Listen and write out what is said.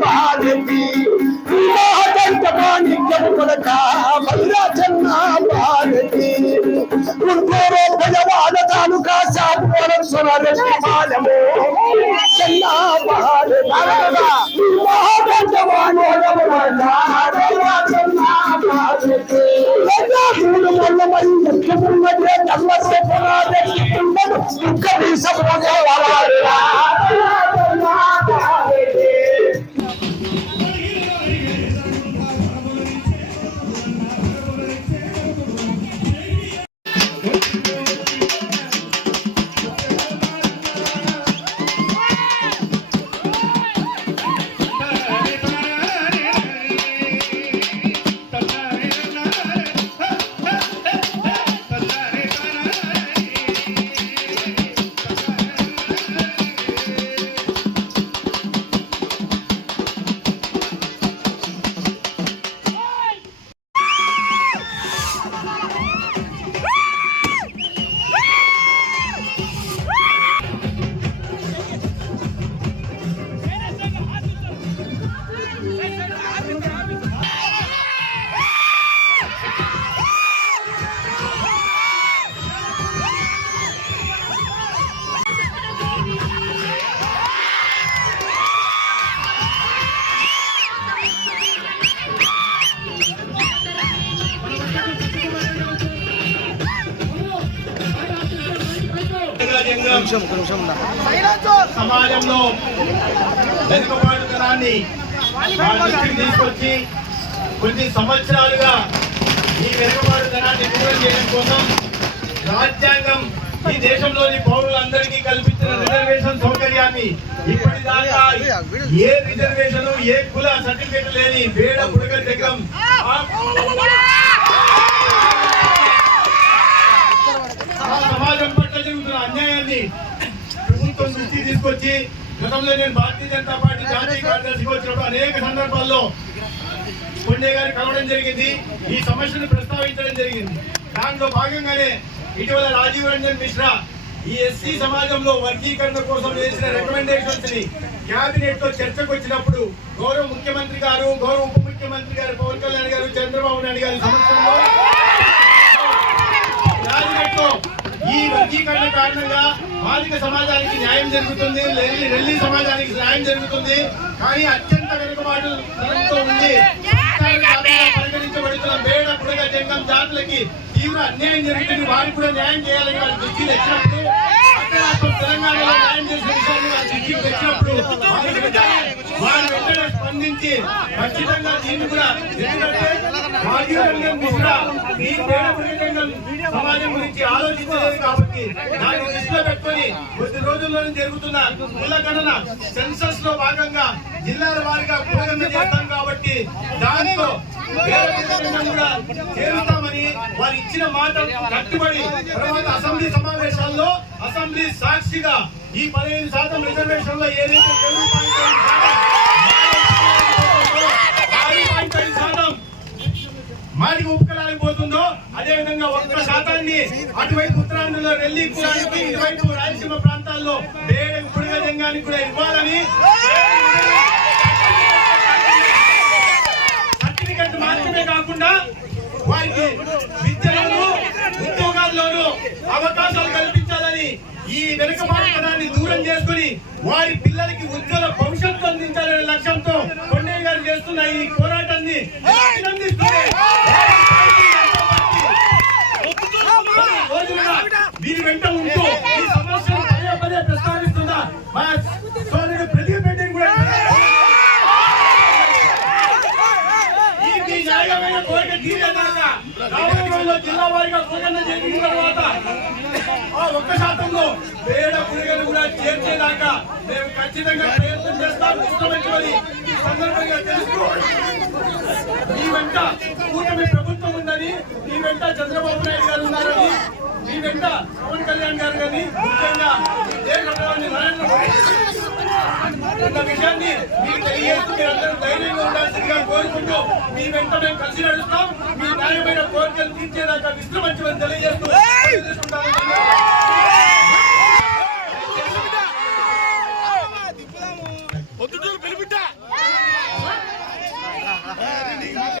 భారతి మహాదంత మాణిక్యం కొడక మైరా చెన్న భారతి గుంటూరు భజవాడ తాలూకా శాపురం స్వరరెడ్డి మాలము చెన్న భారతి మహాదంత మాణిక్యం కొడక సమాజంలో వెనుకబాటుతనాన్ని తీసుకొచ్చి కొన్ని సంవత్సరాలుగా ఈ వెనుకబాటుతనాన్ని దూరం చేయడం కోసం రాజ్యాంగం ఈ దేశంలోని పౌరులందరికీ కల్పించిన రిజర్వేషన్ సౌకర్యాన్ని ఇప్పటిదాకా ఏ రిజర్వేషన్ ఏ కుల సర్టిఫికేట్ లేని వేడ బుడగ దగ్గర ఆ సమాజం పట్ల జరుగుతున్న అన్యాయాన్ని ప్రభుత్వం దృష్టికి తీసుకొచ్చి గతంలో నేను భారతీయ జనతా పార్టీ జాతీయ కార్యదర్శికి వచ్చినప్పుడు అనేక సందర్భాల్లో కొండే గారి కలవడం జరిగింది. ఈ సమస్యను ప్రస్తావించడం జరిగింది. దాంట్లో భాగంగానే ఇటీవల రాజీవ్ రంజన్ మిశ్రా ఈ ఎస్సీ సమాజంలో వర్గీకరణ కోసం చేసిన రికమెండేషన్స్ని కేబినెట్లో చర్చకు వచ్చినప్పుడు గౌరవ ముఖ్యమంత్రి గారు గౌరవ ఉప ముఖ్యమంత్రి గారు పవన్ కళ్యాణ్ గారు చంద్రబాబు నాయుడు గారి సమక్షంలో ఈ వర్గీకరణ కారణంగా బాలిక సమాజానికి న్యాయం జరుగుతుంది రెల్లి సమాజానికి న్యాయం జరుగుతుంది. కానీ అత్యంత వెనుకబాటు తరంతో ఉంది పరిగణించబడుతున్న బేడ పుడగ జంగం జాతులకి తీవ్ర అన్యాయం జరుగుతుంది వారికి కూడా న్యాయం చేయాలని వారి దృష్టి తెచ్చినప్పుడు తెలంగాణలో న్యాయం చేసిన విషయాన్ని వారి దృష్టికి తెచ్చినప్పుడు వారి వెంటనే వారి వెంటనే స్పందించి ఖచ్చితంగా దీన్ని కూడా ఎందుకంటే రాజీవ్ రంజన్ మిశ్రా ఈ పేద ప్రజాంగం సమాజం గురించి ఆలోచించలేదు కాబట్టి దాన్ని దృష్టిలో పెట్టుకొని కొద్ది రోజుల్లోనే జరుగుతున్న కుల గణన సెన్సస్లో భాగంగా జిల్లాల వారిగా కులగణన చేస్తాం కాబట్టి దాంట్లో కూడా చేరుతామని వారు ఇచ్చిన మాట కట్టుబడి తర్వాత అసెంబ్లీ సమావేశాల్లో అసెంబ్లీ సాక్షిగా ఈ పదిహేను శాతం రిజర్వేషన్లో ఏదైతే తెలుగు మాదికి ఉపకరాలకు పోతుందో అదే విధంగా ఒక్క శాతాన్ని అటువైపు ఉత్తరాంధ్రలో రెల్లి ఇటువైపు రాయలసీమ ప్రాంతాల్లో వేరే జంగానికి కూడా ఇవ్వాలని సర్టిఫికెట్ మాత్రమే కాకుండా వారికి విద్యలోను ఉద్యోగాల్లోనూ అవకాశాలు కల్పించాలని ఈ వెనుకబాటుతనాన్ని దూరం చేసుకుని వారి పిల్లలకి ఉజ్వల భవిష్యత్తు అందించాలనే లక్ష్యంతో కొండయ్య గారు చేస్తున్న ఈ పోరాటాన్ని అభినందిస్తూనే వెంట ఉంటూ ఈ సమస్యను పదే పదే ప్రస్తావిస్తున్న. మా సోదరుడు ప్రదీప్ రెడ్డిని కూడా ఈ న్యాయమైన కోరిక తీరేదాకా రాబోయే జిల్లా వారిగా కులగన్న చేసిన తర్వాత ఆ ఒక్క శాతంలో వేడ పులిగలు కూడా చేర్చేదాకా మేము ఖచ్చితంగా ప్రయత్నం చేస్తాం. ఇష్టమని ఈ సందర్భంగా తెలుస్తూ ఈ వెంట కూటమి ప్రభుత్వం ఉందని ఈ వెంట చంద్రబాబు నాయుడు మీ వెంట పవన్ కళ్యాణ్ గారు కానీ ముఖ్యంగా నరేంద్ర మోడీ విషయాన్ని మీకు తెలియజేస్తూ మీరందరూ ధైర్యంగా ఉండాల్సిందిగా కోరుకుంటూ మీ వెంట మేము కలిసి నడుస్తాం. మీ న్యాయమైన కోరికలు తీర్చేదాకా విశ్రమించమని తెలియజేస్తూ